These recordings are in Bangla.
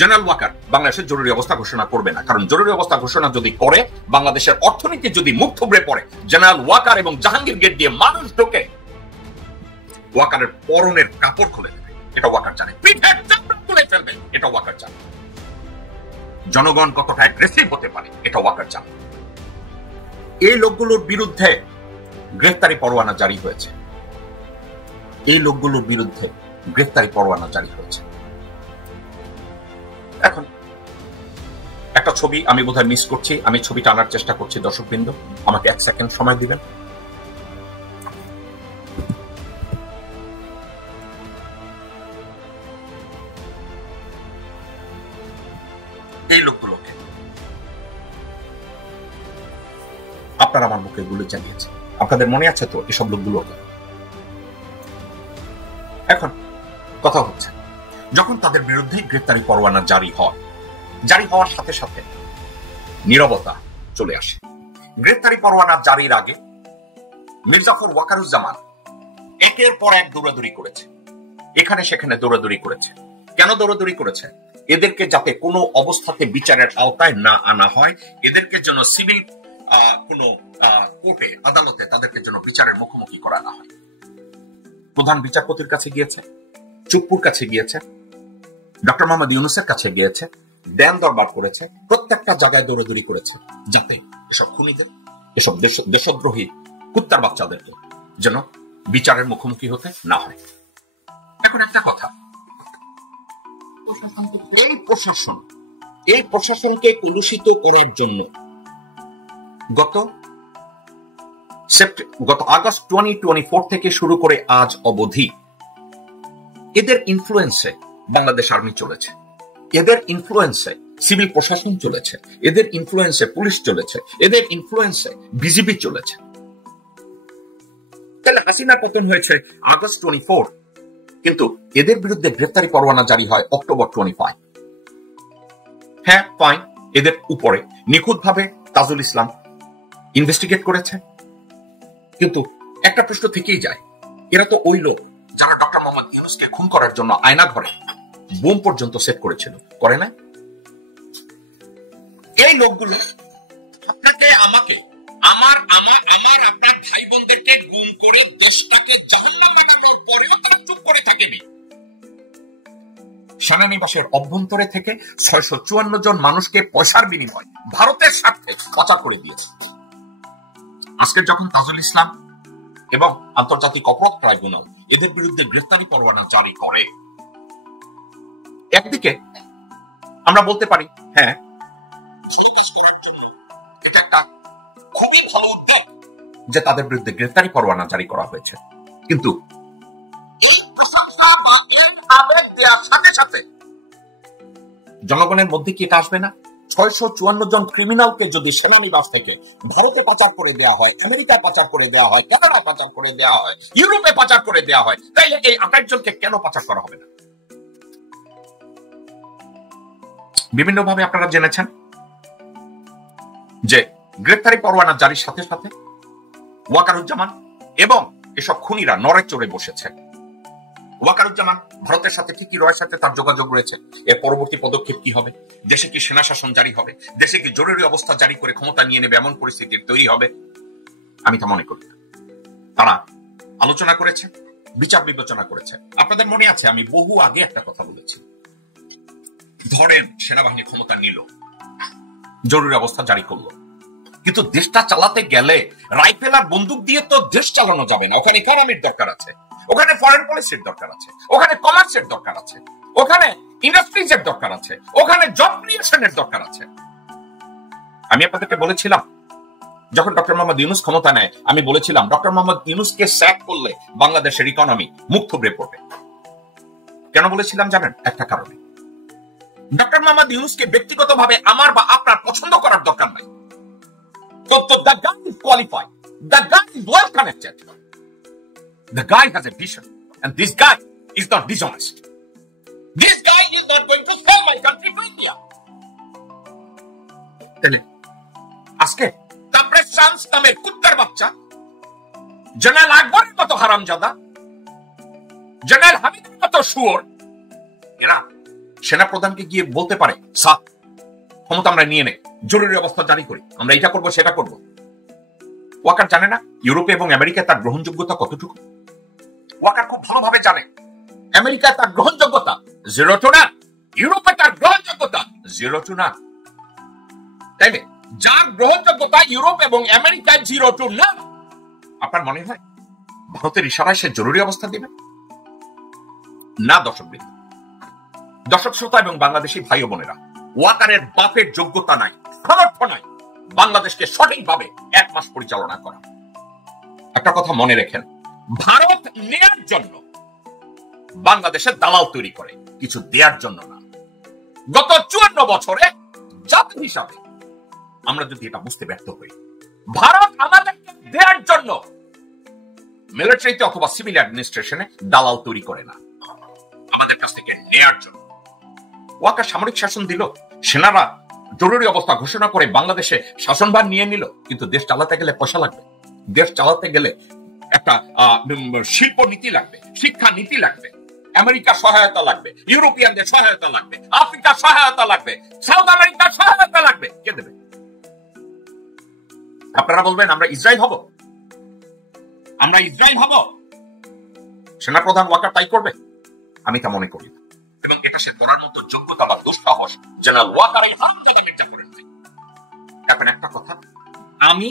জেনারেল ওয়াকার বাংলাদেশের জরুরি অবস্থা ঘোষণা করবে না, কারণ জরুরি অবস্থা ঘোষণা যদি করে, বাংলাদেশের অর্থনীতি যদি মুখ থুবড়ে পড়ে, জেনারেল ওয়াকার এবং জাহাঙ্গীর গেট দিয়ে মানুষ ঢোকে, ওয়াকারের পরনের কাপড় খুলে দেবে, এটা ওয়াকার জানে। পিঠের চামড়া খুলে ফেলবে, এটা ওয়াকার জানে। জনগণ কতটা অ্যাগ্রেসিভ হতে পারে, এটা ওয়াকার জানে। এই লোকগুলোর বিরুদ্ধে গ্রেফতারি পরোয়ানা জারি হয়েছে, এই লোকগুলোর বিরুদ্ধে গ্রেফতারি পরোয়ানা জারি হয়েছে। এখন একটা ছবি আমি বোধহয় মিস করছি, আমি ছবিটা আনার চেষ্টা করছি। দর্শকবৃন্দ, আমাকে 1 সেকেন্ড সময় দিবেন। এই লোকগুলোকে আপনারা আমার মুখে গুলি চালিয়েছে, আপনাদের মনে আছে তো এসব লোকগুলোকে? এখন কথা হচ্ছে, যখন তাদের বিরুদ্ধে গ্রেফতারি পরোয়ানা জারি হয়, জারি হওয়ার সাথে সাথে নীরবতা চলে আসে। গ্রেফতারি পরোয়ানা জারির আগে মির্জাফর ওয়াকারুজ্জামান একের পর এক দৌড়াদৌড়ি করেছে, এখানে সেখানে দৌড়াদৌড়ি করেছে। কেন দৌড়াদৌড়ি করেছে? এদেরকে যাতে কোনো অবস্থাতে বিচারের আওতায় না আনা হয়, এদেরকে যেন সিভিল কোন কোর্টে আদালতে তাদেরকে যেন বিচারের মুখোমুখি করা না হয়। প্রধান বিচারপতির কাছে গিয়েছে, চুপ্পুর কাছে গিয়েছে, ডক্টর মোহাম্মদ ইউনূসের কাছে গিয়েছে, দেন দরবার করেছে, প্রত্যেকটা জায়গায় দৌড়াদৌড়ি করেছে যাতে এসব খুনিদের, এসব দেশদ্রোহী কুত্তার বাচ্চাদেরকে যেন বিচারের মুখোমুখি হতে না হয়। এখন একটা কথা, এই প্রশাসনকে কলুষিত করার জন্য গত আগস্ট 2024 থেকে শুরু করে আজ অবধি এদের ইনফ্লুয়েন্সে বাংলাদেশ আর্মি চলেছে, এদের ইনফ্লুয়েন্সে সিভিল প্রশাসন চলেছে, এদের ইনফ্লুয়েন্সে পুলিশ চলেছে, এদের ইনফ্লুয়েন্সে বিজিবি চলেছে। তাহলে হাসিনা পতন হয়েছে আগস্ট 24, কিন্তু এদের বিরুদ্ধে গ্রেফতারি পরোয়ানা জারি হয় অক্টোবর 25। হ্যাঁ ফাইন, এদের উপরে নিখুঁতভাবে তাজুল ইসলাম ইনভেস্টিগেট করেছে, কিন্তু একটা প্রশ্ন থেকেই যায়, এরা তো ওই লোক যারা ডক্টর মোহাম্মদ ইউনূসকে খুন করার জন্য আয়না ঘরে বোম পর্যন্ত সেট করেছিল, করে না? এই লোকগুলো আপনাকে, আমাকে, আমার আপনার ভাই বোনদেরকে গুম করে দেশটাকে জাহান্নাম বানানোর পরেও তারা চুপ করে থাকেনি। সেনানিবাসের অভ্যন্তরে থেকে 654 জন মানুষকে পয়সার বিনিময়ে ভারতের স্বার্থে পাচার করে দিয়েছে। আজকে যখন তাজুল ইসলাম এবং আন্তর্জাতিক অপরাধ ট্রাইব্যুনাল এদের বিরুদ্ধে গ্রেফতারি পরোয়ানা জারি করে, একদিকে আমরা বলতে পারি হ্যাঁ, এটা একটা খুবই ভালো উদ্যোগ যে তাদের বিরুদ্ধে গ্রেফতারি পরোয়ানা জারি করা হয়েছে, কিন্তু সাথে সাথে জনগণের মধ্যে কি এটা আসবে না? 654 জন ক্রিমিনালকে যদি সেনানিবাস থেকে ভারতে পাচার করে দেওয়া হয়, আমেরিকায় পাচার করে দেওয়া হয়, কানাডায় পাচার করে দেওয়া হয়, ইউরোপে পাচার করে দেওয়া হয়, তাইলে এই 28 জনকে কেন পাচার করা হবে না? বিভিন্নভাবে আপনারা জেনেছেন যে গ্রেফতারি পরোয়ানা জারির সাথে সাথে ওয়াকারুজ্জামান এবং এসব খুনিরা নড়ে চড়ে বসেছে। ওয়াকারুজ্জামান ভারতের সাথে কি রয়ের সাথে তার যোগাযোগ রয়েছে, এর পরবর্তী পদক্ষেপ কি হবে? দেশে কি সেনা শাসন জারি হবে? দেশে কি জরুরি অবস্থা জারি করে ক্ষমতা নিয়ে নেবে এমন পরিস্থিতির তৈরি হবে? আমি তা মনে করি না। তারা আলোচনা করেছে, বিচার বিবেচনা করেছে। আপনাদের মনে আছে আমি বহু আগে একটা কথা বলেছি, ধরেন সেনাবাহিনী ক্ষমতা নিল, জরুরি অবস্থা জারি করলো, কিন্তু দেশটা চালাতে গেলে রাইফেল আর বন্দুক দিয়ে তো দেশ চালানো যাবে না। ওখানে ইকোনমির দরকার আছে, ওখানে ফরেন পলিসির দরকার আছে, ওখানে কমার্সের দরকার আছে, ওখানে ইন্ডাস্ট্রিজের দরকার আছে, ওখানে জব ক্রিয়েশনের দরকার আছে। আমি আপনাদেরকে বলেছিলাম যখন ডক্টর মোহাম্মদ ইউনূস ক্ষমতা নেয়, আমি বলেছিলাম ডক্টর মোহাম্মদ ইউনূসকে স্যাক করলে বাংলাদেশের ইকোনমি মুখ থুবড়ে পড়বে। কেন বলেছিলাম জানেন? একটা কারণে, ডক্টর মোহাম্মদ ইউনূসকে ব্যক্তিগতভাবে আমার বা আপনার পছন্দ করার দরকার নাই। The guy is qualified. The guy is well connected. The guy has a vision, and this guy is not dishonest. This guy is not going to sell my country to India. আজকে তারপরে শামস নামের কুত্তার বাচ্চা, জেনারেল আকবরের মতো হারামজাদা, জেনারেল হামিদের মতো শুয়োর, এরা সেনাপ্রধানকে গিয়ে বলতে পারে, স্যার ক্ষমতা আমরা নিয়ে নেই, জরুরি অবস্থা জারি করি, আমরা এটা করবো সেটা করবো? ওয়াকার জানে না ইউরোপে এবং আমেরিকায় তার গ্রহণযোগ্যতা কতটুকু। ওয়াকার খুব ভালোভাবে জানে আমেরিকায় তার গ্রহণযোগ্যতা 0 to none, ইউরোপে তার গ্রহণযোগ্যতা 0 to none। তাই না? যার গ্রহণযোগ্যতা ইউরোপ এবং আমেরিকায় 0 to none, আপনার মনে হয় ভারতের ইশারায় সে জরুরি অবস্থা দিবে না? দর্শক শ্রোতা এবং বাংলাদেশী ভাই ও বোনেরা, ওয়াকারের বাপের যোগ্যতা নাই, সামর্থ্য নাই বাংলাদেশকে সঠিকভাবে 1 মাস পরিচালনা করা। একটা কথা মনে রেখেন, ভারত নেয়ার জন্য বাংলাদেশের দালাল তৈরি করে, কিছু দেওয়ার জন্য না। গত 54 বছরে জাতি হিসাবে আমরা যদি এটা বুঝতে ব্যর্থ হই, ভারত আমাদেরকে দেওয়ার জন্য মিলিটারিতে অথবা সিভিল অ্যাডমিনিস্ট্রেশনে দালাল তৈরি করে না, আমাদের কাছ থেকে নেয়ার জন্য। ওয়াকার সামরিক শাসন দিল, সেনারা জরুরি অবস্থা ঘোষণা করে বাংলাদেশে শাসনভার নিয়ে নিল, কিন্তু দেশ চালাতে গেলে পয়সা লাগবে, দেশ চালাতে গেলে একটা শিল্প নীতি লাগবে, শিক্ষা নীতি লাগবে, আমেরিকার সহায়তা লাগবে, ইউরোপিয়ানদের সহায়তা লাগবে, আফ্রিকার সহায়তা লাগবে, সাউথ আমেরিকার সহায়তা লাগবে। কে দেবে? আপনারা বলবেন আমরা ইসরায়েল হব, আমরা ইসরায়েল হব। সেনাপ্রধান ওয়াকার তাই করবে? আমি তা মনে করি না, এবং এটা সে করার মতো যোগ্যতা বা দুঃসাহস জেনারেল ওয়াকার এই হারামজাদা মির্জা করেন নাই। এখন একটা কথা আমি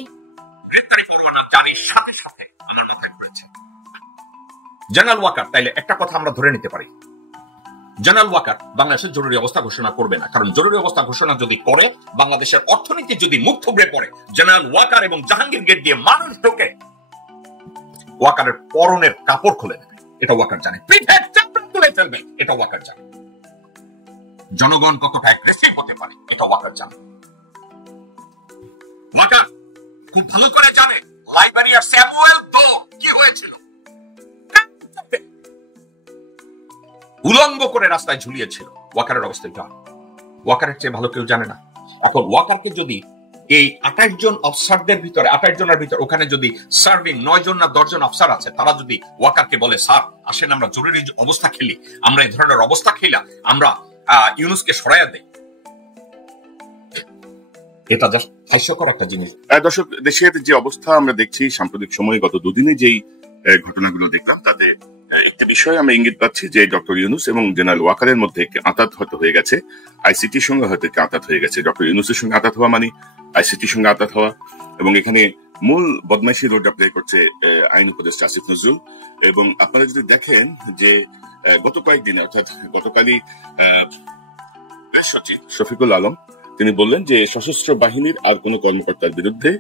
গ্রেফতারি করবো না জানির সাথে সাথে আমার মাথায় পড়েছে জেনারেল ওয়াকার। তাইলে একটা কথা আমরা ধরে নিতে পারি, জেনারেল ওয়াকার বাংলাদেশের জরুরি অবস্থা ঘোষণা করবে না, কারণ জরুরি অবস্থা ঘোষণা যদি করে, বাংলাদেশের অর্থনীতি যদি মুখ থুবড়ে পড়ে, জেনারেল ওয়াকার এবং জাহাঙ্গীর গেট দিয়ে মানুষ ঢোকে, ওয়াকারের পরনের কাপড় খুলে দেবে, এটা ওয়াকার জানে। পিঠের চামড়া তুলে ফেলবে, এটা ওয়াকার জানে। জনগণ কতটা অ্যাগ্রেসিভ হতে পারে, এটা ওয়াকার জানে। ওয়াকার খুব ভালো করে জানে লাইব্রেরিয়ার স্যামুয়েল কি হয়েছিল, উলঙ্গ করে রাস্তায় ঝুলিয়েছিল। ওয়াকারের অবস্থা এটা ওয়াকারের চেয়ে ভালো কেউ জানে না। এখন ওয়াকারকে যদি এই 28 জন অফিসারদের ভিতরে, 28 জনের ভিতরে ওখানে যদি সার্ভিং 9 জন না 10 জন অফিসার আছে, তারা যদি ওয়াকারকে বলে, স্যার আসেন আমরা জরুরি অবস্থা খেলি, আমরা এই ধরনের অবস্থা খেলা, আমরা ইউনুসকে সরাইয়া দেই, এটা জাস্ট হাস্যকর একটা জিনিস। দর্শক, দেশের যে অবস্থা আমরা দেখছি সাম্প্রতিক সময়ে, গত দুদিনে যেই ঘটনাগুলো দেখলাম, তাতে একটা বিষয় আমরা ইঙ্গিত পাচ্ছি যে ডক্টর ইউনুস এবং জেনারেল ওয়াকারের মধ্যে আঁতাত হয়তো হয়ে গেছে, আইসিটির সঙ্গে হয়তো আঁতাত হয়ে গেছে। ডক্টর ইউনুসের সঙ্গে আঁতাত হওয়া মানে আইসিটির সঙ্গে আঁতাত হওয়া, এবং এখানে মূল বদমাইশি রোলটা প্লে করছে আইন উপদেষ্টা আসিফ নজরুল। এবং আপনারা যদি দেখেন যে গত কয়েকদিনে, অর্থাৎ গতকালই প্রেস সচিব শফিকুল আলম তিনি বললেন যে সশস্ত্র বাহিনীর আর কোনো কর্মকর্তার বিরুদ্ধে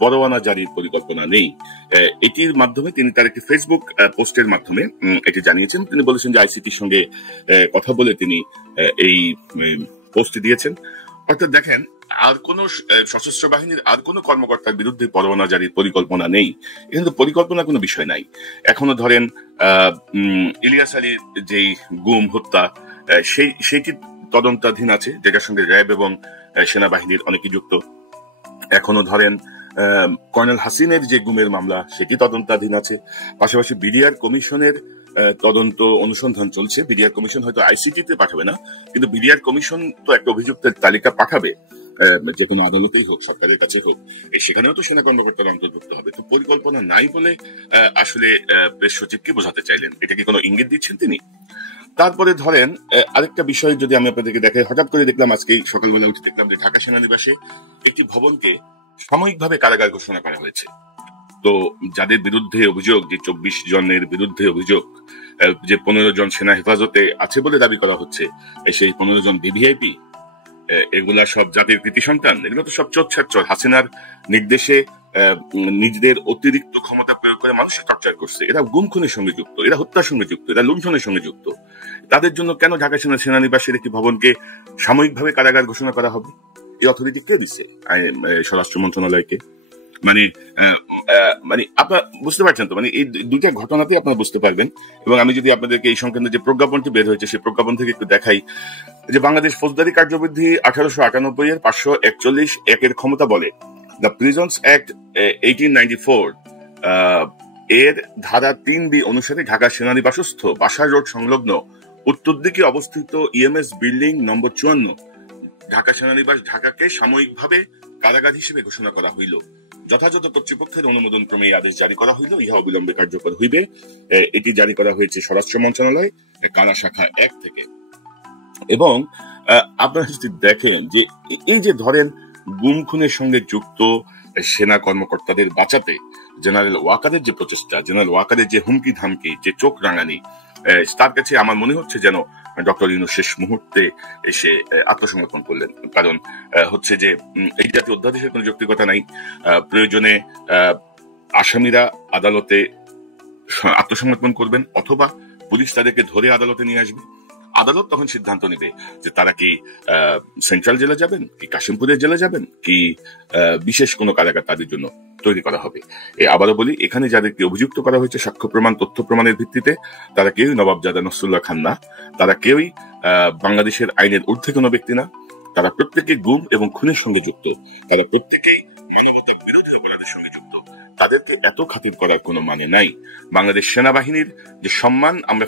পরোয়ানা জারির পরিকল্পনা নেই। এটির মাধ্যমে তিনি তার একটি ফেসবুক পোস্টের মাধ্যমে এটি জানিয়েছেন। তিনি বলেছেন যে আইসিটির সঙ্গে কথা বলে তিনি এই পোস্ট দিয়েছেন। অর্থাৎ দেখেন, আর কোন সশস্ত্র বাহিনীর আর কোন কর্মকর্তার বিরুদ্ধে পরোয়ানা জারির পরিকল্পনা নেই, কিন্তু পরিকল্পনা কোনো বিষয় নাই। এখনো ধরেন ইলিয়াস আলীর যেই গুম হত্যা, সেইটি তদন্তাধীন আছে, যেটার সঙ্গে র্যাব এবং সেনাবাহিনীর অনেকে যুক্ত। এখনো ধরেন কর্নেল হাসিনের যে গুমের মামলা, সেটি তদন্তাধীন আছে। পাশাপাশি বিডিআর কমিশনের তদন্ত অনুসন্ধান চলছে। বিডিআর কমিশন হয়তো আইসিটিতে পাঠাবে না, কিন্তু বিডিআর কমিশন তো একটা অভিযুক্তের তালিকা পাঠাবে, যে কোনো আদালতেই হোক, সরকারের কাছে হোক, সেখানেও তো সেনা কর্মকর্তারা অন্তর্ভুক্ত হবে। তো পরিকল্পনা নাই বলে আসলে প্রেস সচিবকে বোঝাতে চাইলেন, এটা কি কোনো ইঙ্গিত দিচ্ছেন তিনি? তারপরে ধরেন আরেকটা বিষয় যদি আমি আপনাদেরকে দেখাই, হঠাৎ করে দেখলাম আজকে সকালবেলা উঠে দেখলাম যে ঢাকা সেনানিবাসে একটি ভবনকে সাময়িকভাবে কারাগার ঘোষণা করা হয়েছে। তো যাদের বিরুদ্ধে অভিযোগ, যে 24 জনের বিরুদ্ধে অভিযোগ, যে 15 জন সেনা হেফাজতে আছে বলে দাবি করা হচ্ছে, সেই 15 জন ভিভিআইপি, এগুলা সব জাতির কৃতি সন্তান, এগুলো তো সব চোর ছাত্র হাসিনার নির্দেশে নিজেদের অতিরিক্ত ক্ষমতা প্রয়োগ করে মানুষের টর্চার করছে। এরা গুম খুনের সঙ্গে যুক্ত, এরা হত্যার সঙ্গে যুক্ত, এরা লুণ্ঠনের সঙ্গে যুক্ত। তাদের জন্য কেন ঢাকা সেনানিবাসের একটি ভবনকে সাময়িকভাবে কারাগার ঘোষণা করা হবে? এই অথরিটি কে দিচ্ছে? স্বরাষ্ট্র মন্ত্রণালয়কে। মানে আপনার বুঝতে পারছেন তো, মানে এই দুইটা ঘটনাতেই আপনারা বুঝতে পারবেন। এবং আমি যদি আপনাদেরকে এই সংক্রান্ত যে প্রজ্ঞাপনটি বের হয়েছে, সেই প্রজ্ঞাপন থেকে একটু দেখাই, যে বাংলাদেশ ফৌজদারি কার্যবিধি 1898 এর 541 ক্ষমতা বলে, দ্য প্রিজনস অ্যাক্ট 1894 এর ধারা 3B অনুসারে ঢাকা সেনানিবাসস্থ বাসার রোড সংলগ্ন উত্তর দিকে অবস্থিত ইএমএস বিল্ডিং নম্বর 54 ঢাকা সেনানিবাস ঢাকাকে সাময়িকভাবে কারাগার হিসেবে ঘোষণা করা হইল। যথাযথ কর্তৃপক্ষের অনুমোদন ক্রমে এই আদেশ জারি করা হইল, ইহা অবিলম্বে কার্যকর হইবে। এটি জারি করা হয়েছে স্বরাষ্ট্র মন্ত্রণালয় কারা শাখা 1 থেকে। এবং আপনারা যদি দেখেন যে এই যে ধরেন গুম খুনের সঙ্গে যুক্ত সেনা কর্মকর্তাদের বাঁচাতে জেনারেল ওয়াকারের যে প্রচেষ্টা, জেনারেল ওয়াকারের যে হুমকি ধামকি, যে চোখ রাঙানি, তার কাছে আমার মনে হচ্ছে যেন ডক্টর ইউনূস শেষ মুহূর্তে এসে আত্মসমর্পণ করলেন। কারণ হচ্ছে যে এই জাতীয় অধ্যাদেশের কোনো যৌক্তিকতা নাই। প্রয়োজনে আসামিরা আদালতে আত্মসমর্পণ করবেন অথবা পুলিশ তাদেরকে ধরে আদালতে নিয়ে আসবে। আদালত তখন সিদ্ধান্ত নেবে যে তারা কি সেন্ট্রাল জেলে যাবেন, কি কাশিমপুরের জেলে যাবেন, কি বিশেষ কোনো কারাগার তাদের জন্য তৈরি করা হবে। আবারও বলি, এখানে যাদেরকে অভিযুক্ত করা হয়েছে সাক্ষ্য প্রমাণ তথ্য প্রমাণের ভিত্তিতে, তারা কেউই নবাবজাদা নসরুল্লাহ খান না, তারা কেউই বাংলাদেশের আইনের ঊর্ধ্বে কোনো ব্যক্তি না। তারা প্রত্যেকে গুম এবং খুনের সঙ্গে যুক্ত, তারা প্রত্যেকেই মানবতা বিরোধী অপরাধের সঙ্গে যুক্ত। তাদেরকে এত খাতির করার কোনো মানে নাই। বাংলাদেশ সেনাবাহিনীর যে সম্মান আমরা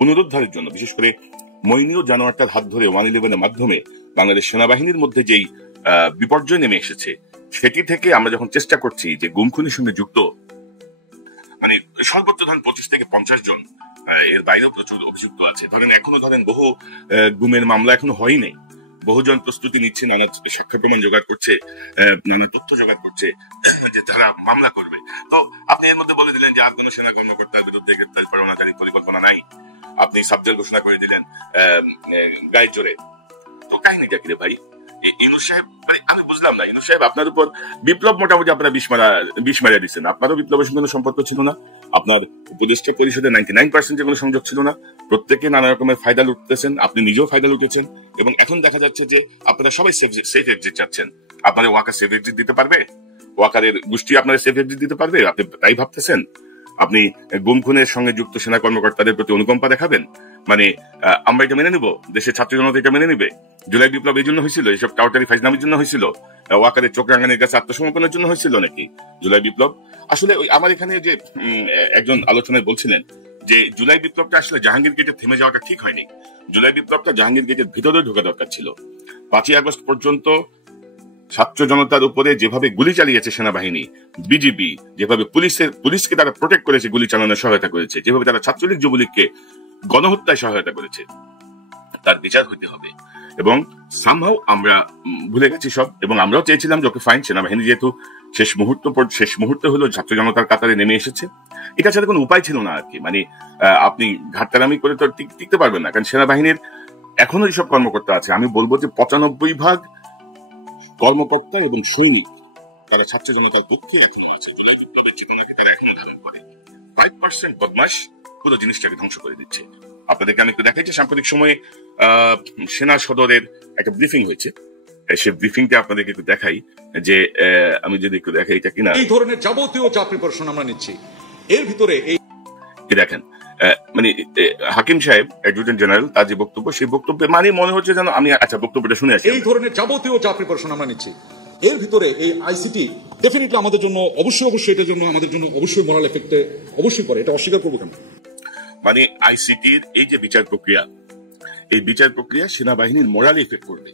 পুনরুদ্ধারের জন্য, বিশেষ করে মইনীয় জানোয়ারটার হাত ধরে 111-এর মাধ্যমে বাংলাদেশ সেনাবাহিনীর মধ্যে যেই বিপর্যয় নেমে এসেছে, সেটি থেকে আমরা যখন চেষ্টা করছি যে গুম খুনের সঙ্গে যুক্ত মানে সর্বোচ্চ ধরেন 25 থেকে 50 জন, এর বাইরেও প্রচুর অভিযুক্ত আছে। ধরেন এখনো বহু গুমের মামলা এখনো হয়ই নাই। বহুজন প্রস্তুতি নিচ্ছে, নানা সাক্ষ্য প্রমাণ জোগাড় করছে, নানা তথ্য জোগাড় করছে যে তারা মামলা করবে। তো আপনি এর মধ্যে বলে দিলেন যে আর কোনো সেনা কর্মকর্তার বিরুদ্ধে গ্রেপ্তার পরোয়ানাকারী পরিকল্পনা নাই, আপনি সাবজেক্ট ঘোষণা করে দিলেন গায়ে জোরে। তো কাহিনীটা কি রে ভাই? ইউনূস সাহেব, আমি বুঝলাম না, ইউনূস সাহেব আপনার উপর বিপ্লব মোটামুটি আপনারা বিষ মারিয়া দিচ্ছেন। আপনারও বিপ্লবের সঙ্গে কোনো সম্পর্ক ছিল না, আপনার উপদেষ্টা পরিষদের 99% কোনো সংযোগ ছিল না। প্রত্যেকে নানা রকমের ফায়দা লুটতেছেন, আপনি নিজেও ফায়দা লুটেছেন। এবং এখন দেখা যাচ্ছে যে আপনারা সবাই সেফ এক্সিট চাচ্ছেন। আপনারা ওয়াকার সেফ এক্সিট দিতে পারবে? ওয়াকারের গোষ্ঠী আপনারা সেফ এক্সিট দিতে পারবে? আপনি তাই ভাবতেছেন? আপনি গুম খুনের সঙ্গে যুক্ত সেনা কর্মকর্তাদের প্রতি অনুকম্পা দেখাবেন? মানে আমরা এটা মেনে নিব? দেশের ছাত্র জনতা এটা মেনে নিবে? জুলাই বিপ্লব এই জন্য হয়েছিল? এইসব টাউটারি ফাইজলামির জন্য হয়েছিল? ওয়াকারের চোখ রাঙানির কাছে আত্মসমর্পণের জন্য হয়েছিল নাকি জুলাই বিপ্লব? আসলে আমার এখানে যে একজন আলোচনায় বলছিলেন যে জুলাই বিপ্লবটা আসলে জাহাঙ্গীর গেটে থেমে যাওয়াটা ঠিক হয়নি। জুলাই বিপ্লবটা জাহাঙ্গীর গেটের ভিতরে ঢোকা দরকার ছিল। 5ই আগস্ট পর্যন্ত ছাত্র জনতার উপরে যেভাবে গুলি চালিয়েছে সেনাবাহিনী, বিজিবি, যেভাবে পুলিশকে তারা প্রোটেক্ট করেছে, গুলি চালানোর সহায়তা করেছে, যেভাবে তারা ছাত্রলীগ যুবলীগকে গণহত্যায় সহায়তা করেছে, তার বিচার হইতে হবে। এবং সামহাও আমরা ভুলে গেছি সব। এবং আমরাও চেয়েছিলাম যে ওকে ফাইন, সেনাবাহিনী যেহেতু শেষ মুহূর্তে হলো ছাত্র জনতার কাতারে নেমে এসেছে, এটা ছাড়া কোনো উপায় ছিল না আর কি। মানে আপনি ঘাটতারামি করে তো টিকতে পারবেন না, কারণ সেনাবাহিনীর এখনো যেসব কর্মকর্তা আছে, আমি বলবো যে 95% কর্মকর্তা এবং সৈনিক তারা ছাত্র জনতার পক্ষে এখন আছে। জুলাই বিপ্লবের চেতনাকে তারা এখনো ধারণ করে। 5% বদমাশ পুরো জিনিসটাকে ধ্বংস করে দিচ্ছে। আপনাদেরকে আমি একটু দেখাই যে সাম্প্রতিক সময়ে সেনা সদরের একটা ব্রিফিং হয়েছে, সেই ব্রিফিংটা আপনাদেরকে একটু দেখাই যে আমি যদি একটু দেখাই এটা কিনা। এই ধরনের যাবতীয় চাপ প্রিপারেশন আমরা নিচ্ছি। এর ভিতরে এই দেখেন, মানে হাকিম সাহেব অ্যাডজুটেন্ট জেনারেল তার যে বক্তব্য, সেই বক্তব্যে মানে মনে হচ্ছে যেন আমি বক্তব্যটা শুনে আসি। এই ধরনের যাবতীয় চাপ প্রিপারেশন আমরা নিচ্ছি। এর ভিতরে এই আইসিটি ডেফিনেটলি আমাদের জন্য অবশ্যই এটার জন্য আমাদের জন্য অবশ্যই মোরাল এফেক্টে অবশ্যই করে, এটা অস্বীকার করবো কেন? মানে আইসিটির এই যে বিচার প্রক্রিয়া, এই বিচার প্রক্রিয়া সেনাবাহিনীর মোরাল এফেক্ট করবে।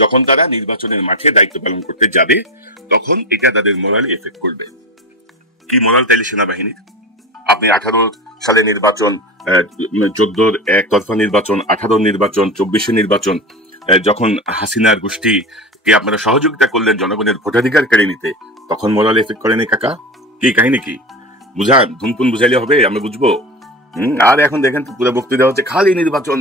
যখন তারা নির্বাচনের মাঠে দায়িত্ব পালন করতে যাবে, তখন এটা তাদের মোরাল এফেক্ট করবে। কি মোরাল তাইলে সেনাবাহিনীর? আপনি 18 সালে নির্বাচন, 14 একতরফা নির্বাচন, 18 নির্বাচন, 24 নির্বাচন, যখন হাসিনার গোষ্ঠীকে আপনারা সহযোগিতা করলেন জনগণের ভোটাধিকার কেড়ে নিতে, তখন মোরাল এফেক্ট করেনি কাকা? কি কাহিনী কি? বুঝান, ধুনপুন বুঝাইলে হবে, আমরা বুঝবো। আর এখন দেখেন পুরো বক্তৃতা হচ্ছে খালি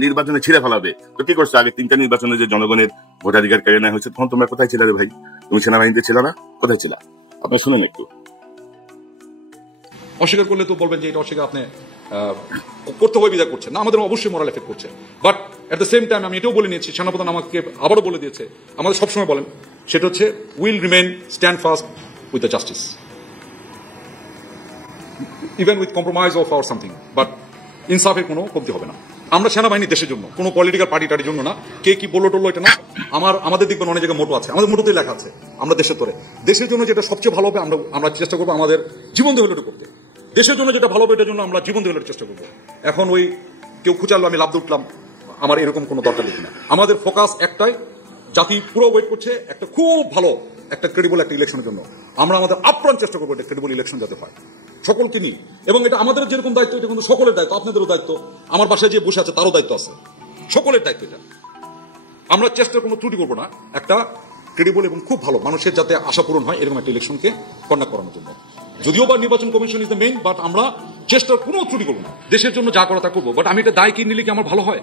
নির্বাচনে ছিঁড়ে ফেলাবে। তো কি করছে? আগে 3টা নির্বাচনে যে জনগণের ভোটাধিকার কেড়ে নেওয়া হয়েছে, তখন তোমরা কোথায় ছিল রে ভাই? তুমি সেনাবাহিনীতে ছিল না? কোথায় ছিল? আপনার শুনেন একটু। অস্বীকার করলে তো বলবেন যে এটা অস্বীকার আপনি করতে হবে বিদায় করছেন না, আমাদের অবশ্যই মোরাল এফেক্ট করছে। But at the same time আমি এটাও বলে নিয়েছি, সেনাপ্রধান আমাকে আবারও বলে দিয়েছে, আমাদের সবসময় বলেন, সেটা হচ্ছে will remain stand fast with the justice even with compromise of our something, but ইনসাফের কোনো কমতি হবে না। আমরা সেনাবাহিনী দেশের জন্য, কোনো পলিটিক্যাল পার্টির জন্য না। কে কি বললো টললো এটা না। আমাদের দেখবেন অনেক জায়গায় মোটো আছে, আমাদের মোটোতেই লেখা আছে আমরা দেশের তোরে, দেশের জন্য যেটা সবচেয়ে ভালো হবে আমরা চেষ্টা করবো আমাদের জীবন দিয়ে হলে করতে। দেশের জন্য যেটা ভালো হবে এটার জন্য আমরা জীবন দিয়ে হলে চেষ্টা করবো। এখন ওই কেউ খুঁচালো আমি লাভ উঠলাম, আমার এরকম কোনো দরকার দেখি না। আমাদের ফোকাস একটাই, জাতি পুরো ওয়েট করছে একটা খুব ভালো একটা ক্রেডিবল একটা ইলেকশনের জন্য। আমরা আমাদের আপ্রাণ চেষ্টা করবো একটা ক্রেডিবল ইলেকশন যাতে হয় সকলকে নিয়ে, এবং এটা আমাদের যেরকম দায়িত্ব এটা কিন্তু সকলের দায়িত্ব, আপনাদেরও দায়িত্ব, আমার বাসায় যে বসে আছে তারও দায়িত্ব আছে, সকলের দায়িত্ব এটা। আমরা চেষ্টার কোনো ত্রুটি করবো না, একটা ক্রেডিবল এবং খুব ভালো মানুষের যাতে আশা পূরণ হয় এরকম একটা ইলেকশনকে কন্ডাক্ট করানোর জন্য। যদিও বা নির্বাচন commission is the main, but আমরা চেষ্টার কোনো ত্রুটি করবো না, দেশের জন্য যা করা তা করবো। বাট আমি এটা দায় কি নিলে কি আমার ভালো হয়?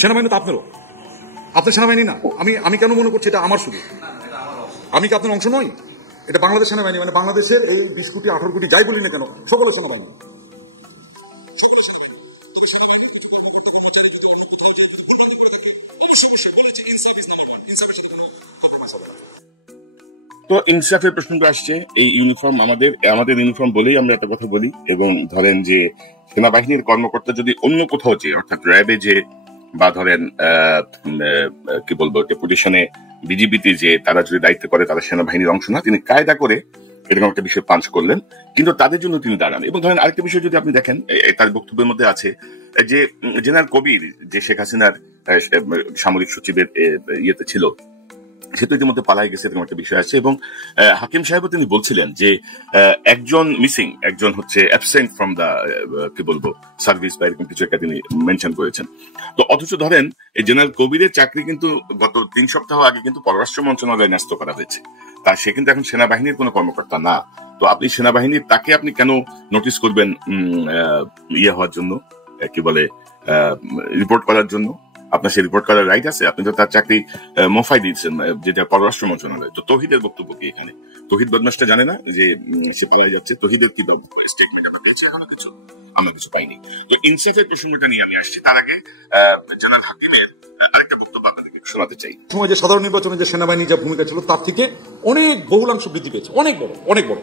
সেনাবাহিনী তো আপনারও, আপনার সেনাবাহিনী না। আমি কেন মনে করছি এটা আমার শুধু? আমি কি আপনার অংশ নই? এটা বাংলাদেশ সেনাবাহিনী, মানে বাংলাদেশের এই 20 কোটি 18 কোটি যাই বলি না কেন সকলের সেনাবাহিনী। তো ইনসাফের প্রসঙ্গ আসছে, এই ইউনিফর্ম আমাদের ইউনিফর্ম বলেই আমরা একটা কথা বলি। এবং ধরেন যে সেনাবাহিনীর কর্মকর্তা যদি অন্য কোথাও যে, অর্থাৎ র্যাবে যে, বা ধরেন কি বলবো ডেপুটেশনে বিজিবিতে যে তারা যদি দায়িত্ব করে তারা সেনাবাহিনীর অংশ না, তিনি কায়দা করে এরকম একটা বিষয় পাঞ্চ করলেন, কিন্তু তাদের জন্য তিনি দাঁড়ান। এবং ধরেন আরেকটা বিষয় যদি আপনি দেখেন, তার বক্তব্যের মধ্যে আছে যে জেনারেল কবির যে শেখ হাসিনার সামরিক সচিবের ইয়েতে ছিল, সে তো ইতিমধ্যে পালাই গেছে, এরকম একটা বিষয় আছে। এবং হাকিম সাহেবও তিনি বলছিলেন যে একজন মিসিং, একজন হচ্ছে অ্যাবসেন্ট ফ্রম দা কি বলবো সার্ভিস বা এরকম কিছু একটা তিনি মেনশন করেছেন। তো অথচ ধরেন এই জেনারেল কবিরের চাকরি কিন্তু গত 3 সপ্তাহ আগে কিন্তু পররাষ্ট্র মন্ত্রণালয়ে ন্যস্ত করা হয়েছে, তার সে কিন্তু এখন সেনাবাহিনীর কোনো কর্মকর্তা না। তো আপনি সেনাবাহিনীর তাকে আপনি কেন নোটিস করবেন ইয়ে হওয়ার জন্য, কি বলে রিপোর্ট করার জন্য? আপনার সে রিপোর্ট করার রাইট আছে? আপনি তো তার চাকরি মোফাই দিয়েছেন, যেটা পররাষ্ট্র মন্ত্রণালয়। তো তৌহিদের বক্তব্য কি এখানে? তৌহিদ বদমাসটা জানে না যে সে পালাই যাচ্ছে? তৌহিদের কি স্টেটমেন্ট আমরা পেয়েছি? এখনো কিছু আমরা কিছু পাইনি। তো ইনসাফের প্রসঙ্গটা নিয়ে আমি আসছি, তার আগে জেনারেল হাকিমের আরেকটা বক্তব্য আপনাদেরকে শোনাতে চাই। সময় যে সাধারণ নির্বাচনে যে সেনাবাহিনী যা ভূমিকা ছিল তার থেকে অনেক বহুলাংশ বৃদ্ধি পেয়েছে, অনেক বড়।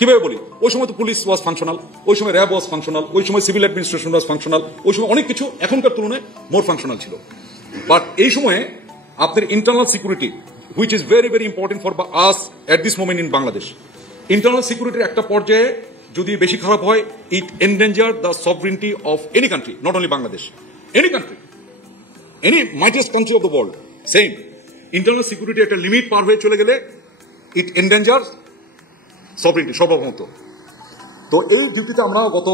কিভাবে বলি, ওই সময় তো পুলিশ ওয়াজ ফাংশনাল, ওই সময় র্যাব ওয়াজ ফাংশনাল, ওই সময় সিভিল অ্যাডমিনিস্ট্রেশন ওয়াজ ফাংশনাল, ওই সময় অনেক কিছু এখনকার তুলনায় মোর ফাংশনাল ছিল। বাট এই সময়ে আপনার internal security, which is very very important for us at this moment in Bangladesh, internal সিকিউরিটির একটা পর্যায়ে যদি বেশি খারাপ হয়, it endanger the sovereignty of any country, not only Bangladesh, any country, any mightiest country of the world. Same internal security একটা লিমিট পার হয়ে চলে গেলে ইট এন্ডেঞ্জার সভরিনিটি, সার্বভৌমত্ব। তো এই ডিউটিতে আমরা গত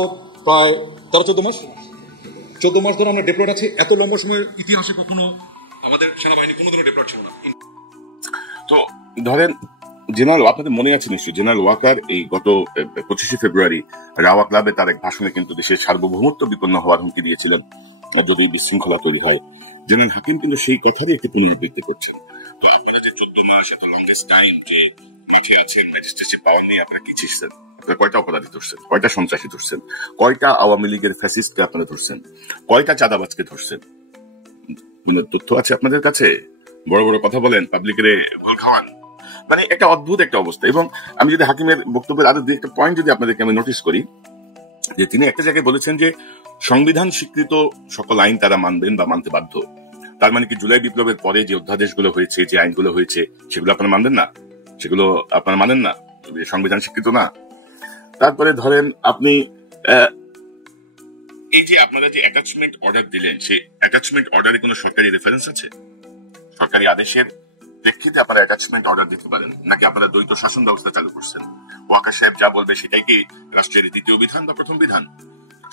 প্রায় 13-14 মাস ধরে আমরা ডেপ্লয়েড আছি। এত লম্বা সময়ের ইতিহাসে কখনো আমাদের সেনাবাহিনী কোনোদিনও ডেপ্লয়েড ছিল না। তো ধরেন জেনারেল, আপনাদের মনে আছে নিশ্চয়ই, জেনারেল ওয়াকার এই গত 25 ফেব্রুয়ারি রাওয়া ক্লাবে তার এক ভাষণে কিন্তু দেশের সার্বভৌমত্ব বিপন্ন হওয়ার হুমকি দিয়েছিলেন যদি বিশৃঙ্খলা তৈরি হয়। জেনারেল হাকিম কিন্তু সেই কথারই একটি পুনরাবৃত্তি করছেন। তো আপনারা যে 14 মাস এত লংগেস্ট টাইম যে মাঠে আছেন, ম্যাজিস্ট্রেসি পাওয়ার নিয়ে আপনারা কি ছিলেন? আপনারা কয়টা অপরাধী ধরছেন? কয়টা সন্ত্রাসী ধরছেন? কয়টা আওয়ামী লীগের ফ্যাসিস্টকে আপনারা ধরছেন? কয়টা চাঁদাবাজকে ধরছেন? মানে তথ্য আছে আপনাদের কাছে? বড় বড় কথা বলেন, পাবলিকের গোল খাওয়ান, মানে একটা অদ্ভুত একটা অবস্থা। এবং আমি যদি হাকিমের বক্তব্যের আরো একটা পয়েন্ট যদি আপনাদেরকে আমি নোটিস করি, যে তিনি একটা জায়গায় বলেছেন যে সংবিধান স্বীকৃত সকল আইন তারা মানবেন বা মানতে বাধ্য। তার মানে কি জুলাই বিপ্লবের পরে যে অধ্যাদেশগুলো হয়েছে, যে আইনগুলো হয়েছে, সেগুলো আপনারা মানবেন না? সেগুলো আপনারা মানেন না? সংবিধান স্বীকৃত না? তারপরে ধরেন আপনি এই যে আপনারা যে অ্যাটাচমেন্ট অর্ডার দিলেন, সেই অ্যাটাচমেন্ট অর্ডারে কোনো সরকারি রেফারেন্স আছে? সরকারি আদেশের প্রেক্ষিতে আপনারা অ্যাটাচমেন্ট অর্ডার দিতে পারেন, নাকি আপনারা দ্বৈত শাসন ব্যবস্থা চালু করছেন? ওয়াকার সাহেব যা বলবে সেটাই কি রাষ্ট্রের দ্বিতীয় বিধান বা প্রথম বিধান?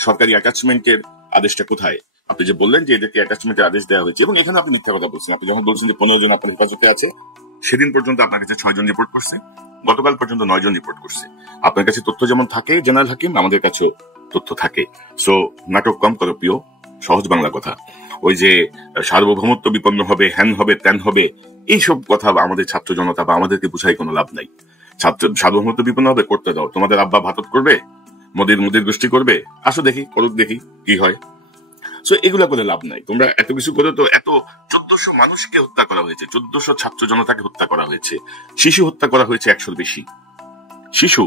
সরকারি অ্যাটাচমেন্টের আদেশটা কোথায়? আপনি যে বললেন যে এদেরকে অ্যাটাচমেন্টের আদেশ দেওয়া হয়েছে, এবং এখানে আপনি মিথ্যা কথা বলছেন। আপনি যখন বলছেন যে 15 জন আপনার হেফাজতে আছে, সেদিন পর্যন্ত আপনার কাছে 6 জন রিপোর্ট করছে, গতকাল পর্যন্ত 9 জন রিপোর্ট করছে। আপনার কাছে তথ্য যেমন থাকে জেনারেল হাকিম, আমাদের কাছেও তথ্য থাকে। সো নাটক কম করো প্রিয়, সহজ বাংলা কথা। ওই যে সার্বভৌমত্ব বিপন্ন হবে, হ্যান হবে, ত্যান হবে, এইসব কথা আমাদের ছাত্র জনতা বা আমাদেরকে বুঝাই কোনো লাভ নাই। সার্বভৌমত্ব বিপন্ন হবে, করতে দাও। তোমাদের আব্বা ভাতত করবে, মোদির গোষ্ঠী করবে, আসো দেখি, করুক দেখি কি হয়। সো এগুলা করে লাভ নাই। তোমরা এত কিছু করে তো এত 1400 মানুষকে হত্যা করা হয়েছে, 1400 ছাত্র জনতাকে হত্যা করা হয়েছে, শিশু হত্যা করা হয়েছে 100-র বেশি শিশু,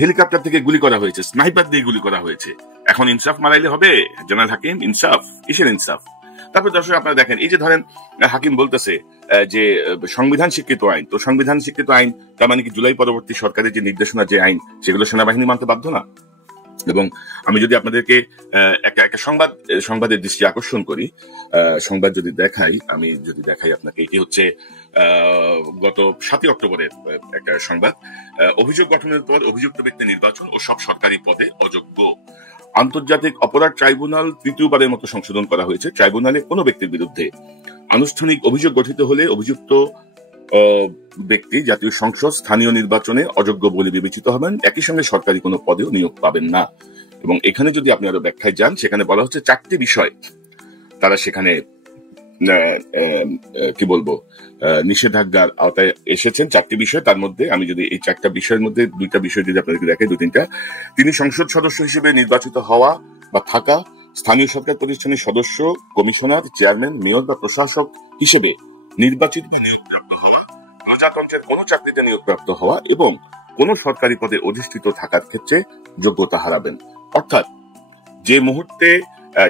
হেলিকপ্টার থেকে গুলি করা হয়েছে, স্নাইপার দিয়ে গুলি করা হয়েছে। এখন ইনসাফ মারাইলে হবে জেনারেল হাকিম? ইনসাফ কিসের ইনসাফ? তারপর দর্শক আপনারা দেখেন, এই যে ধরেন হাকিম বলতেছে যে সংবিধান স্বীকৃত আইন, তো সংবিধান স্বীকৃত আইন তার মানে কি জুলাই পরবর্তী সরকারের যে নির্দেশনা, যে আইন, সেগুলো সেনাবাহিনী মানতে বাধ্য না? এবং আমি যদি আপনাদেরকে একটা সংবাদের দৃষ্টি আকর্ষণ করি, সংবাদ যদি দেখাই, আপনাকে, এটি হচ্ছে গত 7 অক্টোবরের একটা সংবাদ। অভিযোগ গঠনের পর অভিযুক্ত ব্যক্তি নির্বাচন ও সব সরকারি পদে অযোগ্য। আন্তর্জাতিক অপরাধ ট্রাইব্যুনাল তৃতীয়বারের মতো সংশোধন করা হয়েছে। ট্রাইব্যুনালে কোনো ব্যক্তির বিরুদ্ধে আনুষ্ঠানিক অভিযোগ গঠিত হলে অভিযুক্ত ব্যক্তি জাতীয় সংসদ, স্থানীয় নির্বাচনে অযোগ্য বলে বিবেচিত হবেন। একই সঙ্গে সরকারি কোনো পদেও নিয়োগ পাবেন না। এবং এখানে যদি আপনি আরো ব্যাখ্যায় যান, সেখানে বলা হচ্ছে 4টি বিষয় তারা সেখানে নিষেধাজ্ঞার আওতায় এসেছেন। 4টি বিষয়, তার মধ্যে আমি যদি এই 4টা বিষয়ের মধ্যে 2টা বিষয় যদি আপনাদেরকে দেখাই, 2-3টা। তিনি সংসদ সদস্য হিসেবে নির্বাচিত হওয়া বা থাকা, স্থানীয় সরকার প্রতিষ্ঠানের সদস্য, কমিশনার, চেয়ারম্যান, মেয়র বা প্রশাসক হিসেবে নির্বাচিত বা নিয়োগপ্রাপ্ত হওয়া, প্রজাতন্ত্রের কোন চাকরিতে নিয়োগপ্রাপ্ত হওয়া এবং কোন সরকারি পদে অধিষ্ঠিত থাকার ক্ষেত্রে যোগ্যতা হারাবেন। অর্থাৎ যে মুহূর্তে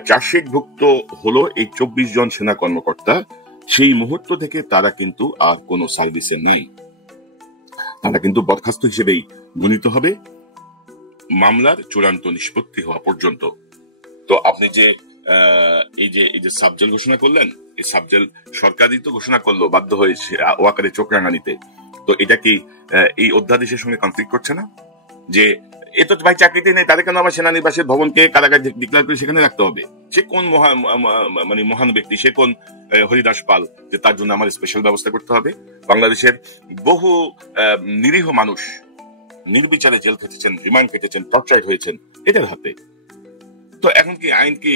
চার্জশিটভুক্ত হলো এই 24 জন সেনা কর্মকর্তা, সেই মুহূর্ত থেকে তারা কিন্তু আর কোন সার্ভিসে নেই, তারা কিন্তু বরখাস্ত হিসেবেই গণিত হবে মামলার চূড়ান্ত নিষ্পত্তি হওয়া পর্যন্ত। তো আপনি যে এই যে সাবজেল ঘোষণা করলেন, এই সাবজেল সরকারই তো ঘোষণা করলো বাধ্য হয়ে ওয়াকারে চোখ রাঙানিতে। তো এটা কি এই অধ্যাদেশের সঙ্গে কনফ্লিক্ট করছে না? যে এ তো ভাই চাকরিতে নেই, তাদের কেন আবার সেনানিবাসের ভবনকে কারাগার ডিক্লেয়ার করে সেখানে রাখতে হবে? সে কোন মহান ব্যক্তি, সে কোন হরিদাস পাল যে তার জন্য আমার স্পেশাল ব্যবস্থা করতে হবে? বাংলাদেশের বহু নিরীহ মানুষ নির্বিচারে জেল খেটেছেন, রিমান্ড কেটেছেন, টর্চার্ড হয়েছেন এদের হাতে। তো এখন কি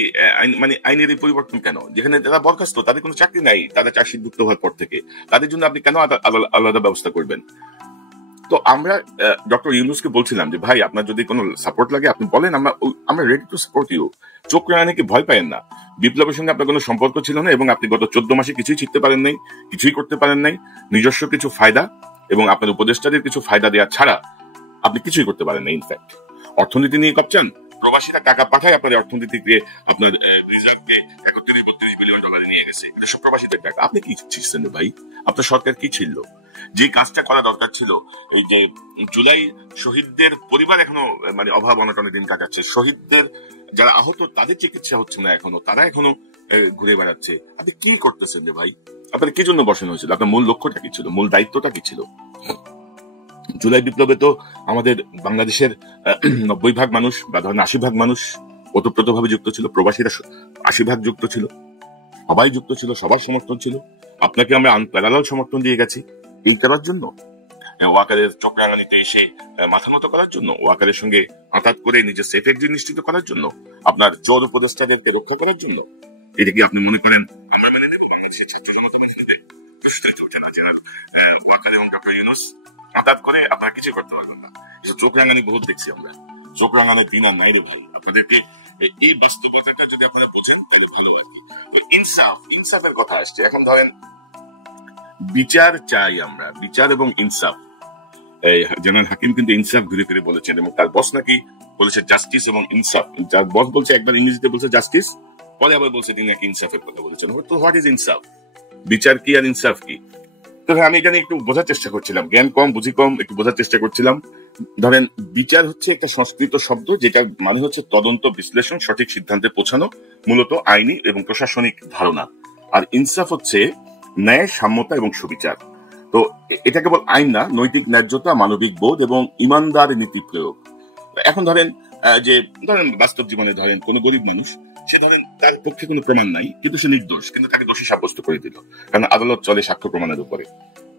আইনের এই পরিবর্তন কেন? যেখানে যারা বরখাস্ত, তাদের কোনো চাকরি নাই, তারা চার্জশিটভুক্ত হওয়ার পর থেকে, তাদের জন্য আপনি কেন আলাদা ব্যবস্থা করবেন? তো আমরা ডক্টর ইউনূসকে বলছিলাম যে ভাই, আপনার যদি কোনো সাপোর্ট লাগে আপনি বলেন, আমরা রেডি টু সাপোর্ট ইউ। চোখ রাঙানিকে ভয় পায়েন না। বিপ্লবের সঙ্গে আপনার কোনো সম্পর্ক ছিল না এবং আপনি গত 14 মাসে কিছুই শিখতে পারেন নাই, কিছুই করতে পারেন নাই। নিজস্ব কিছু ফায়দা এবং আপনার উপদেষ্টাদের কিছু ফায়দা দেওয়া ছাড়া আপনি কিছুই করতে পারেন না। ইনফ্যাক্ট অর্থনীতি নিয়ে কাঁপছেন, প্রবাসীরা টাকা পাঠায় আপনার অর্থনীতিকে, আপনার রিজার্ভকে 31-32 বিলিয়ন ডলার নিয়ে গেছে। এটা সব প্রবাসীদের টাকা। আপনি কি ছিলেন ভাই? আপনার সরকার কি ছিল? যে কাজটা করা দরকার ছিল, এই যে জুলাই শহীদদের পরিবার এখনো অভাব অনটনে দিন কাটাচ্ছে, শহীদদের যারা আহত তাদের চিকিৎসা হচ্ছে না এখনো, তারা এখনো ঘুরে বেড়াচ্ছে। আপনি কি করতেছেন রে ভাই? আপনার কি জন্য বসানো হয়েছিল? আপনার মূল লক্ষ্যটা কি ছিল? মূল দায়িত্বটা কি ছিল? জুলাই বিপ্লবে তো আমাদের বাংলাদেশের 90% মানুষ বা ধরেন 80% মানুষ ওতপ্রোতভাবে যুক্ত ছিল। প্রবাসীরা 80% যুক্ত ছিল, সবাই যুক্ত ছিল, সবার সমর্থন ছিল। আপনাকে আমরা আনপ্যারালাল সমর্থন দিয়ে গেছি এই করার জন্য, ওয়াকারের চক্রাঙ্গানিতে এসে মাথা মতো করার জন্য, ওয়াকারের সঙ্গে আঘাত করে নিজের সেফ এক্সিট নিশ্চিত করার জন্য, আপনার চোর উপদেষ্টাদেরকে রক্ষা করার জন্য। এটা কি আপনি মনে করেন আমরা মেনে নেব? ছাত্র জনতা মেনে নেবে? উঠে না জেনারেল ওয়াকার এবং ডক্টর ইউনূস আঘাত করে আপনারা কিছু করতে পারবেন না। চোখ রাঙানি বহুত দেখছি আমরা। চোখ রাঙানোর দিন আর নাই রে ভাই। আপনাদেরকে এই বাস্তবতাটা যদি আপনারা বোঝেন তাহলে ভালো আর কি। ইনসাফের কথা আসছে। এখন ধরেন বিচার চাই আমরা, বিচার এবং ইনসাফ। জেনারেল হাকিম কিন্তু ইনসাফ ঘুরে ফিরে বলেছেন এবং তার বস নাকি বলেছে জাস্টিস এবং ইনসাফ। যার বস বলছে, একবার ইংরেজিতে বলছে জাস্টিস, পরে আবার বলছে তিনি নাকি ইনসাফের কথা বলেছেন। তো হোয়াট ইজ ইনসাফ? বিচার কি আর ইনসাফ কি? তো আমি এখানে একটু বোঝার চেষ্টা করছিলাম, জ্ঞান কম বুঝি কম, একটু বোঝার চেষ্টা করছিলাম। ধরেন বিচার হচ্ছে একটা সংস্কৃত শব্দ, যেটা মানে হচ্ছে তদন্ত, বিশ্লেষণ, সঠিক সিদ্ধান্তে পৌঁছানো, মূলত আইনি এবং প্রশাসনিক ধারণা। আর ইনসাফ হচ্ছে ন্যায়, সাম্যতা এবং সুবিচার। তো এটা কেবল আইন না, নৈতিক ন্যায্যতা, মানবিক বোধ এবং ইমানদার নীতি প্রয়োগ। এখন ধরেন বাস্তব জীবনে ধরেন কোন গরিব মানুষ, সে ধরেন তার পক্ষে কোনো প্রমাণ নাই কিন্তু সে নির্দোষ, কিন্তু তাকে দোষী সাব্যস্ত করে দিল, কারণ আদালত চলে সাক্ষ্য প্রমাণের উপরে।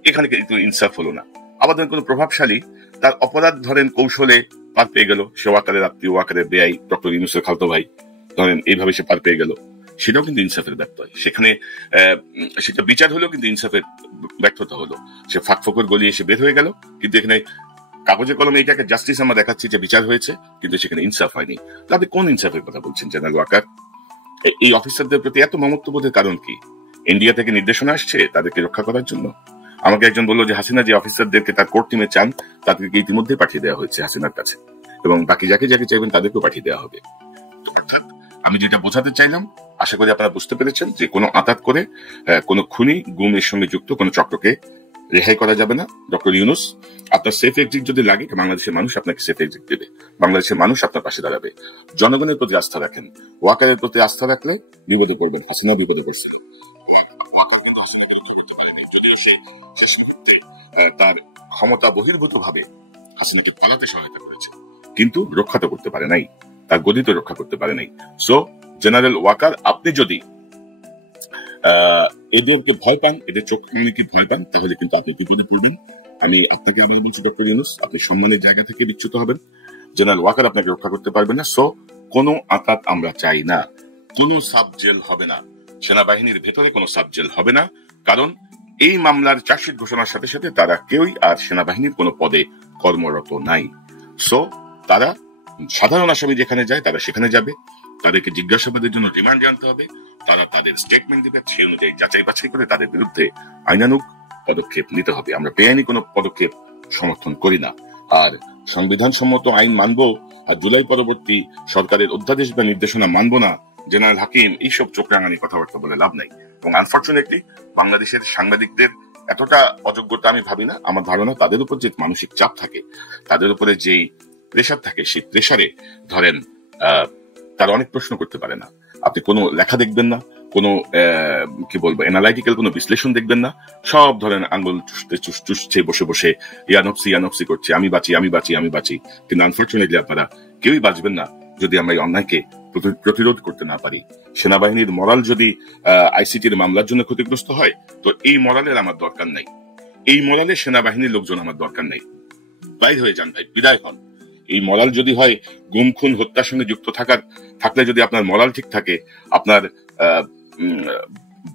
এখানে কিন্তু ইনসাফ হলো না। আবার ধরেন কোন প্রভাবশালী তার অপরাধ ধরেন কৌশলে পার পেয়ে গেল, সে ওয়াকারের আত্মীয়, ওয়াকারের বেআই, ডক্টর ইউনূসের খালতো ভাই, ধরেন এইভাবে সে পার পেয়ে গেল, সেটাও কিন্তু ইনসাফের ব্যর্থতা। সেখানে সেটা বিচার হলো কিন্তু ইনসাফের ব্যর্থতা হলো। সে ফাঁক ফোকর গলিয়ে এসে বের হয়ে গেল, কিন্তু এখানে কাগজে কলমে এটাকে জাস্টিস আমরা দেখাচ্ছি যে বিচার হয়েছে, কিন্তু সেখানে ইনসাফ হয়নি। তো আপনি কোন ইনসাফের কথা বলছেন জেনারেল ওয়াকার? এই অফিসারদের প্রতি এত মমত্ববোধের কারণ কি? ইন্ডিয়া থেকে নির্দেশনা আসছে তাদেরকে রক্ষা করার জন্য। আমাকে একজন বললো যে হাসিনা যে অফিসারদেরকে তার কোর্ট টিমে চান তাদেরকে ইতিমধ্যে পাঠিয়ে দেওয়া হয়েছে হাসিনার কাছে, এবং বাকি যাকে যাকে চাইবেন তাদেরকেও পাঠিয়ে দেওয়া হবে। অর্থাৎ আমি যেটা বোঝাতে চাইলাম, আশা করি আপনারা বুঝতে পেরেছেন যে কোনো আঘাত করে কোনো খুনি গুমের সঙ্গে যুক্ত কোনো চক্রকে রেহাই করা যাবে না। ডক্টর ইউনূস, আপনার সেফ এক্সিট যদি লাগে, বাংলাদেশের মানুষ আপনাকে সেফ এক্সিট দেবে, বাংলাদেশের মানুষ আপনার পাশে দাঁড়াবে। জনগণের প্রতি আস্থা রাখেন, ওয়াকারের প্রতি আস্থা রাখলে বিপদে পড়বেন। হাসিনা বিপদে পড়ছে, যদি সে শেষ মুহূর্তে তার ক্ষমতা বহির্ভূত ভাবে হাসিনাকে পালাতে সহায়তা করেছে, কিন্তু রক্ষা তো করতে পারে নাই, তার গদি তো রক্ষা করতে পারে নাই। সো জেনারেল ওয়াকার, আপনি যদি এদেরকে ভয় পান, এদের চোখ কি ভয় পান, তাহলে কিন্তু আপনি বিপদে পড়বেন। আমি আপনাকে আবার বলছি ডক্টর ইউনূস, আপনি সম্মানের জায়গা থেকে বিচ্যুত হবেন। জেনারেল ওয়াকার আপনাকে রক্ষা করতে পারবেন না। সো কোনো আঘাত আমরা চাই না, কোনো সাব জেল হবে না, সেনাবাহিনীর ভেতরে কোনো সাব জেল হবে না। কারণ এই মামলার চার্জশিট ঘোষণার সাথে সাথে তারা কেউই আর সেনাবাহিনীর কোনো পদে কর্মরত নাই। সো তারা সাধারণ আসামি যেখানে যায় তারা সেখানে যাবে, তাদেরকে জিজ্ঞাসাবাদের জন্য রিমান্ডে আনতে হবে, তারা তাদের স্টেটমেন্ট দিবে, সেই অনুযায়ী যাচাই বাছাই করে তাদের বিরুদ্ধে আইনানুগ পদক্ষেপ নিতে হবে। আমরা বেআইনি কোনো পদক্ষেপ সমর্থন করি না। আর সংবিধান সম্মত আইন মানবো আর জুলাই পরবর্তী সরকারের অধ্যাদেশ বা নির্দেশনা মানবো না, জেনারেল হাকিম, এইসব চোখ রাঙানি কথাবার্তা বলে লাভ নাই। এবং আনফর্চুনেটলি বাংলাদেশের সাংবাদিকদের এতটা অযোগ্যতা আমি ভাবি না। আমার ধারণা তাদের উপর যে মানসিক চাপ থাকে, তাদের উপরে যেই প্রেশার থাকে, সেই প্রেশারে ধরেন তারা অনেক প্রশ্ন করতে পারে না। আপনি কোনো লেখা দেখবেন না, কোনো কি বলবো অ্যানালাইটিক্যাল কোনো বিশ্লেষণ দেখবেন না, সব ধরেন আঙ্গুল চুষছে বসে বসে, ইয়ানপসি করছে, আমি বাঁচি আমি বাঁচি আমি বাঁচি। কিন্তু আনফর্চুনেটলি আপনারা কেউই বাঁচবেন না যদি আমরা এই অন্যায়কে প্রতিরোধ করতে না পারি। সেনাবাহিনীর মরাল যদি আইসিটির মামলার জন্য ক্ষতিগ্রস্ত হয়, তো এই মরালের আমার দরকার নাই, এই মরালে সেনাবাহিনীর লোকজন আমার দরকার নাই। বাইর হয়ে যান ভাই, বিদায় হন। এই মরাল যদি হয় গুম খুন হত্যার সঙ্গে যুক্ত থাকলে যদি আপনার মরাল ঠিক থাকে, আপনার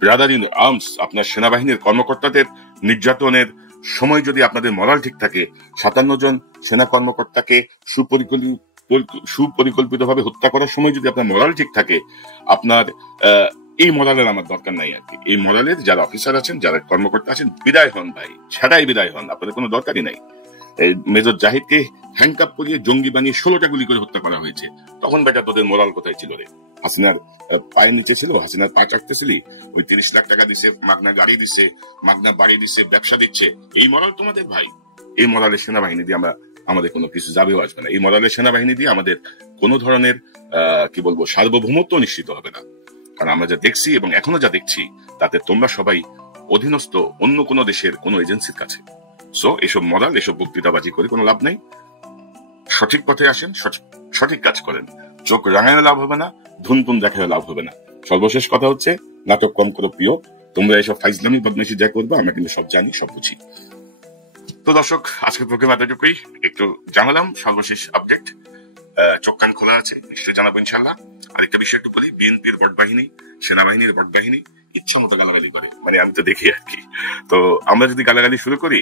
ব্রাদার ইন আর্মস, আপনার সেনাবাহিনীর কর্মকর্তাদের নির্যাতনের সময় যদি আপনাদের মরাল ঠিক থাকে, 57 জন সেনা কর্মকর্তাকে সুপরিকল্পিতভাবে হত্যা করার সময় যদি আপনার মরাল ঠিক থাকে, আপনার এই মরালের আমার দরকার নাই আর কি। এই মরালের যারা অফিসার আছেন, যারা কর্মকর্তা আছেন, বিদায় হন ভাই, ছাড়াই বিদায় হন, আপনাদের কোনো দরকারই নাই। মেজর জাহিদকে হ্যান্ডকাপ করিয়ে জঙ্গি বানিয়ে 16টা গুলি করে হত্যা করা হয়েছে, তখন বেটা তোদের মোরাল কোথায় ছিল রে? হাসিনার পায়ের নিচে ছিল, হাসিনার পা চাটতেছিলি, ওই 30 লাখ টাকা দিছে, মাগনা গাড়ি দিছে, মাগনা বাড়ি দিছে, ব্যবসা দিচ্ছে, এই মোরাল তোমাদের ভাই? এই মোরালের সেনাবাহিনী দিয়ে আমাদের কোনো কিছু যাবেও আসবে না। এই মোরালের সেনাবাহিনী দিয়ে আমাদের কোনো ধরনের কি বলবো সার্বভৌমত্ব নিশ্চিত হবে না। কারণ আমরা যা দেখছি এবং এখনো যা দেখছি, তাতে তোমরা সবাই অধীনস্থ অন্য কোনো দেশের কোনো এজেন্সির কাছে। সো এসব মরাল, এসব বক্তৃতাবাজি করে কোনো লাভ নাই। সঠিক পথে আসেন, সঠিক কাজ করেন, চোখ রাঙায় লাভ হবে না, ধুনপুন দেখায় লাভ হবে না। সর্বশেষ কথা হচ্ছে, নাটক কম করো প্রিয়, তোমরা এসব ফাইজলামি বদমাইশি যা করবে আমরা কিন্তু সব জানি, সব বুঝি। তো দর্শক, আজকের প্রোগ্রাম এতটুকুই, একটু জানালাম সর্বশেষ আপডেট। চোখ কান খোলা আছে, নিশ্চয়ই জানাবো ইনশাল্লাহ। আরেকটা বিষয় একটু বলি, বিএনপির বটবাহিনী, সেনাবাহিনীর বটবাহিনী ইচ্ছা মতো গালাগালি করে, মানে আমি তো দেখি আর কি। তো আমরা যদি গালাগালি শুরু করি,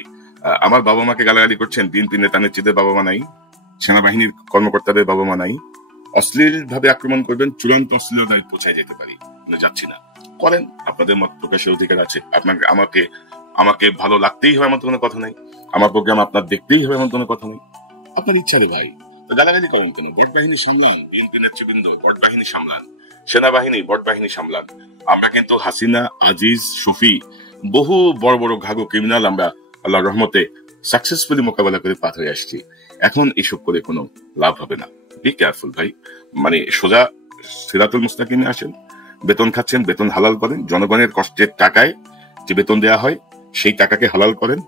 আমার বাবা মাকে গালাগালি করছেন, বিএনপি নেতা নেত্রীদের বাবা মা নাই, সেনাবাহিনীর কর্মকর্তাদের বাবা মা নাই, অশ্লীল ভাবে আক্রমণ করবেন, চূড়ান্ত অশ্লীলতায় পৌঁছায় যেতে পারি, যাচ্ছি না, করেন, আপনাদের মত প্রকাশের অধিকার আছে। আপনাকে আমাকে ভালো লাগতেই হবে এমন কোনো কথা নেই, আমার প্রোগ্রাম আপনার দেখতেই হবে এমন কোনো কথা নেই, আপনার ইচ্ছা রে ভাই। তো গালাগালি করেন কেন? বটবাহিনী সামলান, বিএনপি নেতৃবৃন্দ বটবাহিনী সামলান, সেনাবাহিনী বটবাহিনী সামলান। আমরা কিন্তু হাসিনা, আজিজ, শফি, বহু বড় বড় ঘাগো ক্রিমিনাল আমরা আল্লাহর রহমতে সাকসেসফুলি মোকাবেলা করে পার হয়ে আসছি। এখন এসব করে কোনো লাভ হবে না। বি কেয়ারফুল ভাই, মানে সোজা সিরাতুল মুস্তাকিমে আসেন, বেতন খাচ্ছেন, বেতন হালাল করেন, জনগণের কষ্টের টাকায় যে বেতন দেওয়া হয় সেই টাকাকে হালাল করেন।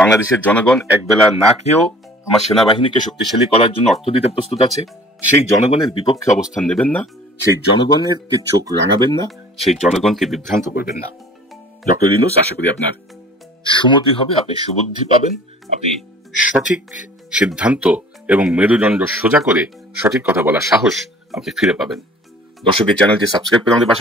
বাংলাদেশের জনগণ একবেলা না খেয়েও আমার সেনাবাহিনীকে শক্তিশালী করার জন্য অর্থ দিতে প্রস্তুত আছে। সেই জনগণের বিপক্ষে অবস্থান নেবেন না, সেই জনগণেরকে চোখ রাঙাবেন না, সেই জনগণকে বিভ্রান্ত করবেন না। ডক্টর ইউনূস, আশা করি আপনার সুমতি হবে, আপনি সুবুদ্ধি পাবেন, আপনি সঠিক সিদ্ধান্ত এবং মেরুদণ্ড সোজা করে সঠিক কথা বলার সাহস আপনি ফিরে পাবেন। দর্শকের চ্যানেলটি সাবস্ক্রাইব করে আমাদের পাশে